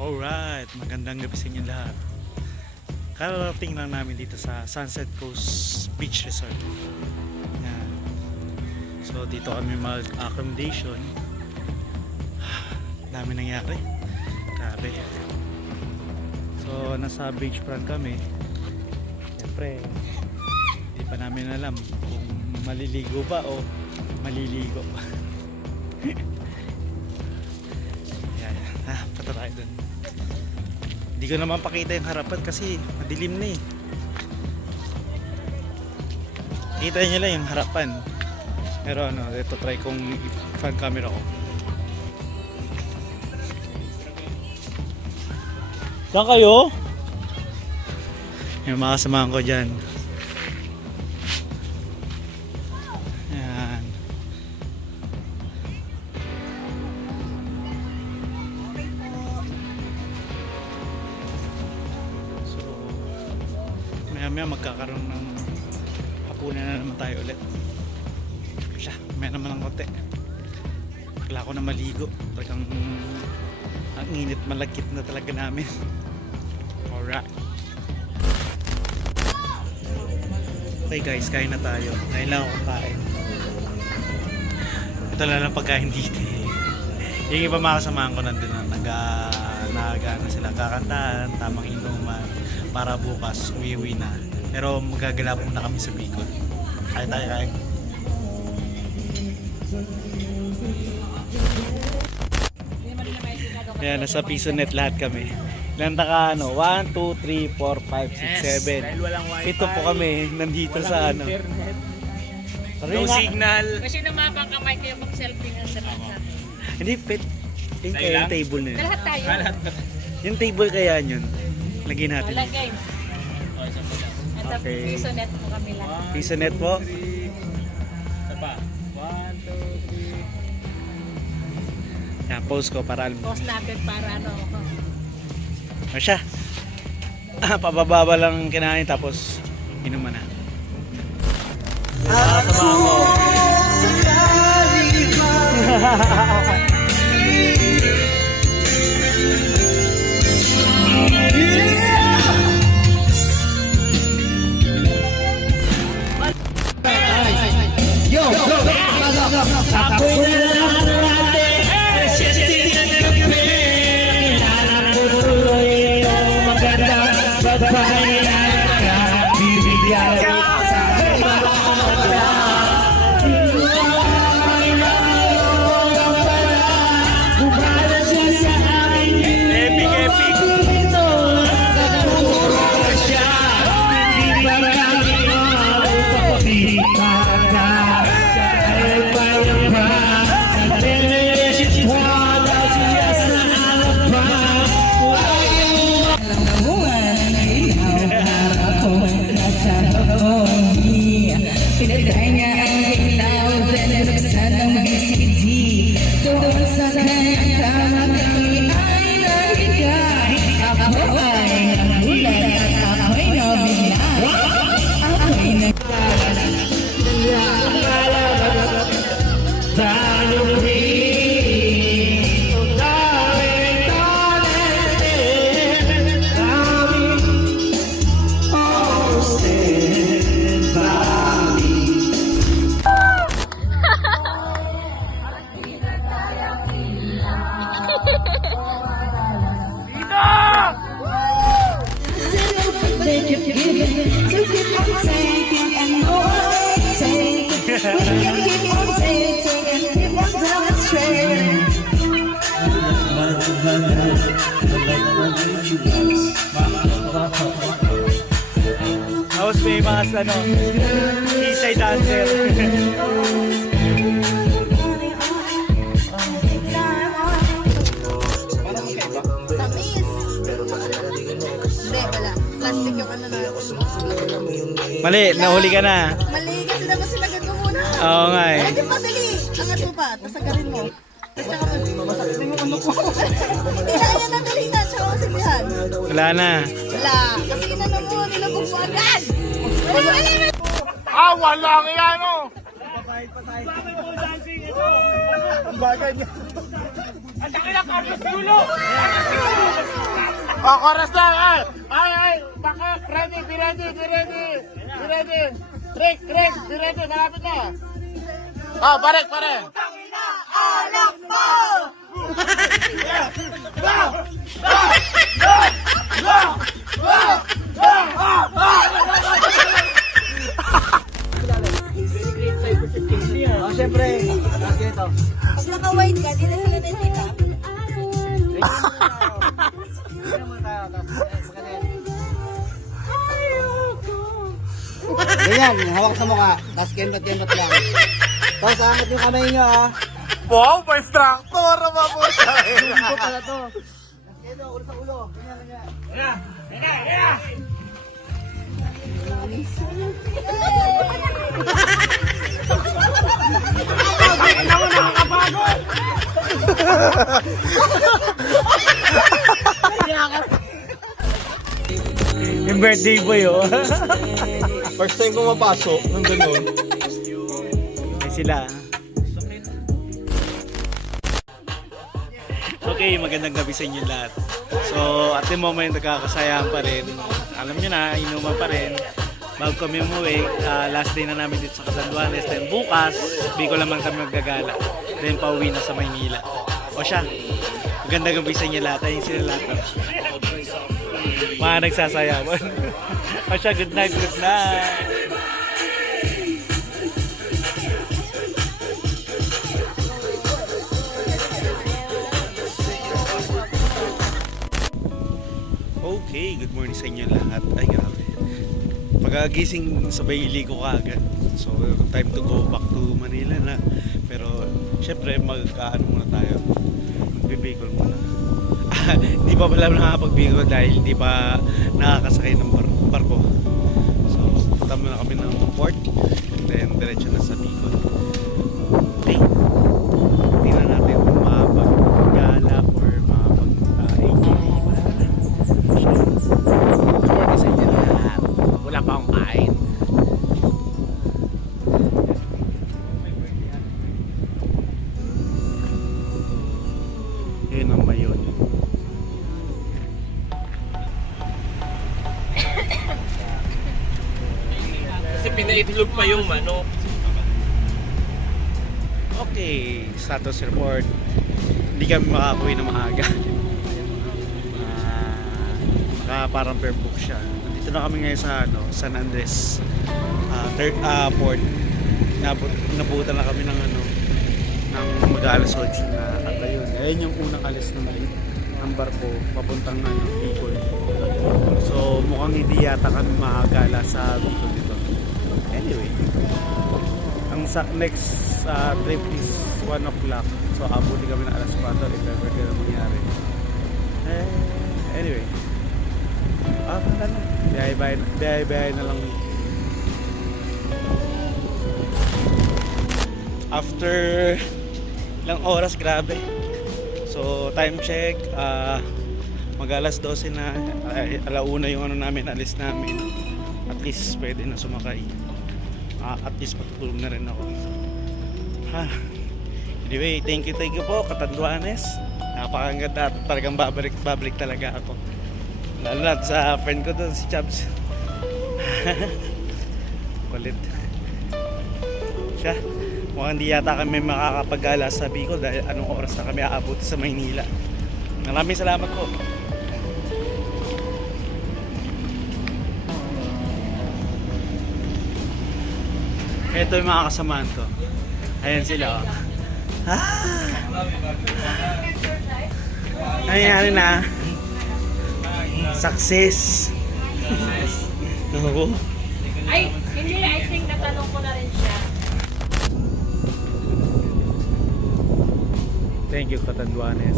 Alright, magandang gabi sa inyo lahat. Kararating lang namin dito sa Sunset Coast Beach Resort. Yan. So dito kami mag-accommodation. Dami nangyari. Grabe. So nasa beachfront kami. Siyempre, hindi pa namin alam kung maliligo ba o maliligo. Yan. Punta tayo dun. Hindi ko naman pakita yung harapan kasi madilim na eh. Kita nyo lang yung harapan. Pero ano, ito try kong i-front camera ko. Saan kayo? Yung mga kasamahan ko dyan. Yan. Maya magkakaroon ng hapunan na naman tayo ulit. Siya, maya naman ng konti. Bigla ko na maligo. Talagang ang init, malagkit na talaga namin. Alright. Okay guys, kain na tayo. Ngayon lang ako kain. Ito lang ang pagkain dito. Yung iba makasamahan ko nandun na nag-ano sila kakantahan, tamang inuman para bukas uwi na. Pero magagala po na kami sa Bicol. Kain tayo, kain. Ayan, nasa Piso Net lahat kami. Ilan taka ano? 1, 2, 3, 4, 5, 6, 7. Ito po kami nandito sa ano. No signal. Kasi namabang kamay kayo mag-selfie ng sarap sa Hindi, yung kaya yung table na yun. lahat tayo. Yung table kaya yun. Lagyan natin. Wala game. At Okay. piso net po kami lang. Piso Net po. Isa pa. 1, 2, 3. Yan, post ko para alam. Post natin para ano. O siya. Pababa lang kinain tapos inuman na. Sama ko. Tapos may mga ano, Kisay dancer. Tamis. Hindi, wala. Plastic yung ano na. Mali, nahuli ka na. Mali, kasi dapat silagad mo muna. Oo nga eh. Hindi pa, dali. Angat mo pa, tapos sagarin mo. Tapos saka masakit mo ano ko. Kaya na, dali na. Tsaka masaglihan. Wala na. Wala. Kasi inano mo, nilabog mo agad. Wala nga yan, oh! Bakit mo dancing ito? Ang bagay niya. Ang laki ng Carlos Yulo! Chorus lang! Ay! Baka! Ready! Be ready! Be ready! Be ready! Trick! Trick! Be ready! Malapit na! Balik! Balik! Alak mo! Siyempre! Ito. Pag naka-white ka, di na sila nakita. Ganyan, hawak sa mukha, tapos kembot-kembot lang. Tapos angat yung kamay nyo ha. Wow! May instructor! Mabuta! Ito pala to. Ito, ulo sa ulo. Ganyan, ganyan. Yung birthday boy oh. First time ko mapasok ng ganun. Ay sila. Okay, magandang gabi sa inyo lahat. So, at the moment, nagkakasayahan pa rin. Alam nyo na, inuman pa rin. Bago kami umuwi, last day na namin dito sa Catanduanes. Then bukas, Bicol naman kami magagala. Then pauwi na sa Maynila. O siya, magandang gabi sa inyo lahat. Ayun sila lahat. Mga nagsasayawan. O siya, good night, good night. Okay, good morning sa inyo lahat. Ay, grabe. Pagkagising sabay ligo ka agad. So, time to go back to Manila na. Pero, syempre, magkaano muna tayo. Magbibigol muna. Hindi pa pala nakakapag-bigol dahil hindi pa nakakasakay ng barko. So, punta muna kami ng port. And then, diretso na sa Bicol. Okay. Tingnan natin kung makapag-gala or makapag-ATV. Support sa inyo lahat. Wala pa akong kain. Yun ang mayon. Kasi pinaitlog pa yung manok. Okay, status report. Hindi kami makakakuwi na maaga. Parang per book siya. Nandito na kami ngayon sa San Andres port. Nabutan na kami ng ng mag-alas 8 na at ayun yung unang alis ng barko papuntang Bicol. So mukhang hindi yata kami makagala sa Bicol dito. Anyway, ang next trip is 1 o'clock. So abuti kami ng alas 4 if ever na mangyari. Anyway, wala na. Biyahe na lang. After ilang oras, grabe. So, time check. Mag-alas 12 na. Alauna yung namin, alis namin. At least pwede na sumakay. At least matutulog na rin ako. Anyway, thank you po, Catanduanes. Napakaganda at talagang babalik talaga ako. Lalo na sa friend ko doon, si Chubbs. Kulit. Siya, mukhang di yata kami makakapag-gala sa Bicol dahil anong oras na kami aabot sa Maynila. Maraming salamat po. Ito yung mga kasamaan ko. Ayan sila. Nangyari na. Success. Ako. Ay, hindi. I think natanong ko na rin siya. Thank you, Catanduanes.